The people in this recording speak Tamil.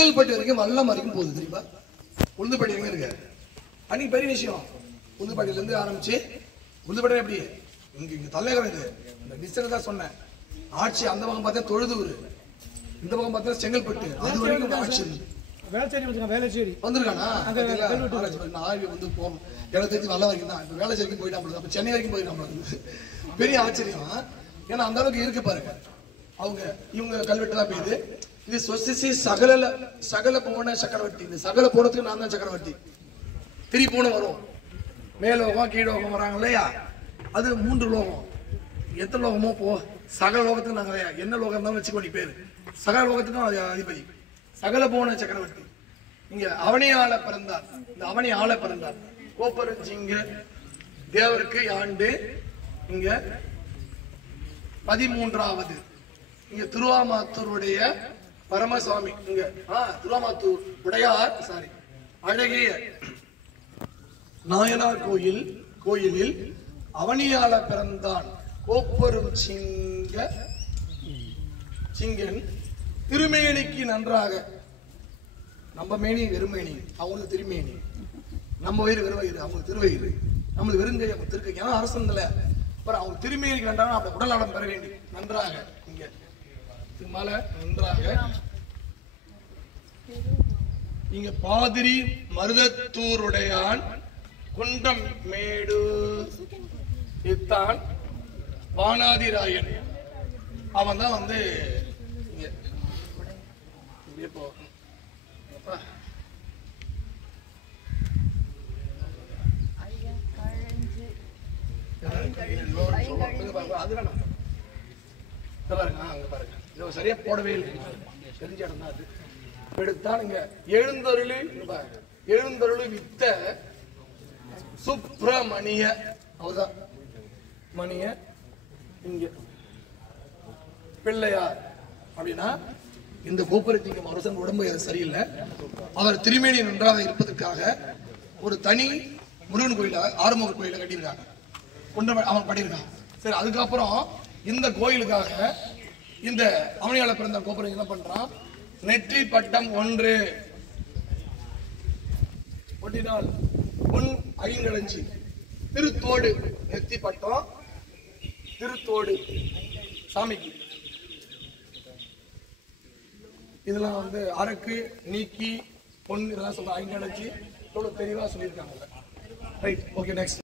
செங்கல்பட்டு வரைக்கும் வல்லம் வரைக்கும் போகுது தெரியுமா? உளுந்துப்பட்டி எங்க இருக்கு? அன்னைக்கு பெரிய விஷயம். உளுந்துப்பட்டியில இருந்து ஆரம்பிச்சு உளுந்துப்பட்டி எப்படி இங்க தலைநகரம் இது. இந்த டிஸ்டன்ஸ் தான் சொன்னேன். ஆட்சி அந்த பக்கம் பார்த்தா தொழுதூர், இந்த பக்கம் பார்த்தா செங்கல்பட்டு, அது வரைக்கும் ஆட்சி வேலைச்சேரி வந்திருக்கானா? ஆய்வு வந்து போகும். எனக்கு தெரிஞ்சு நல்ல வரைக்கும் தான். இப்போ வேலைச்சேரிக்கும் போயிட்டாங்க, அப்போ சென்னை வரைக்கும் போயிட்டாங்க. பெரிய ஆச்சரியம். ஏன்னா அந்த அளவுக்கு இருக்கு பாருங்க. அவங்க இவங்க கல்வெட்டு தான் பெய்யுது. இது சொசிசி சகல போன சக்கரவர்த்தி. இந்த சகல போனதுக்கு நான் தான் சக்கரவர்த்தி. திரிபுவனம் வரும், மேலோகம் கீழோகம் வராங்க இல்லையா? அது 3 லோகம். எத்தனை லோகமோ போ, சகல லோகத்துக்கு நாங்கள் என்ன லோகம் தான் வச்சுக்கோ நீ பேரு. சகல லோகத்துக்கும் அதிபதி சகல போன சக்கரவர்த்தி. இங்க அவனியால பிறந்தார். இந்த அவனியால பிறந்தார் கோப்பரஞ்சிங்க தேவருக்கு ஆண்டு இங்க 13வது. இங்க திருவாமாத்தூருடைய பரமசுவாமி இங்க திருவாமாத்தூர் உடையார் அழகிய நாயனார் கோயிலில் அவனியால பிறந்தான் கோப்பரும் சிங்கன் திருமேனிக்கு நன்றாக. நம்ம மேனி வெறுமேனி, அவங்களுக்கு திருமேனி. நம்ம வயிறு வெறுவயிறு, அவங்களுக்கு திருவயிறு. நம்மளுக்கு வெறுங்கை, அவங்க திருக்கை. ஏன்னா அரசன்ல அவங்க திருமேனிக்கு நன்றாக அப்படி உடல் நலம் பெற வேண்டி நன்றாக இங்க மேல நன்றாக. இங்க பாதிரி மருதத்தூருடையான் குண்டம் மேடு இத்தான் வானாதிராயன். அவன் தான் வந்து இப்போ அது வேணாம். பாருங்க அங்க பாருங்க, சரியா போடவே இல்லை. தெரிஞ்ச இடம் தான் அது. எடுத்தான் இங்க எழுந்தருளி வித்த சுப்பிரமணிய. அவதான் மணிய இங்க பிள்ளையார். அப்படின்னா இந்த கோபுரத்தின் அரசன் உடம்பு சரியில்லை. அவர் திருமேனி நன்றாக இருப்பதற்காக ஒரு தனி முருகன் கோயில, ஆறுமுக கோயில கட்டியிருக்காங்க. அவன் பண்ணியிருக்கான். சரி, அதுக்கப்புறம் இந்த கோயிலுக்காக இந்த அவனியால பிறந்த கோபுரம் என்ன பண்றான்? நெற்றி பட்டம் 1 ஒட்டினால் பொன் ஐங்கலஞ்சி திருத்தோடு. நெத்தி பட்டம் திருத்தோடு சாமிக்கு. இதெல்லாம் வந்து அரக்கு நீக்கி பொன் இதெல்லாம் சொல்ற ஐங்கலஞ்சி தெளிவா சொல்லியிருக்காங்க. Right, okay, next.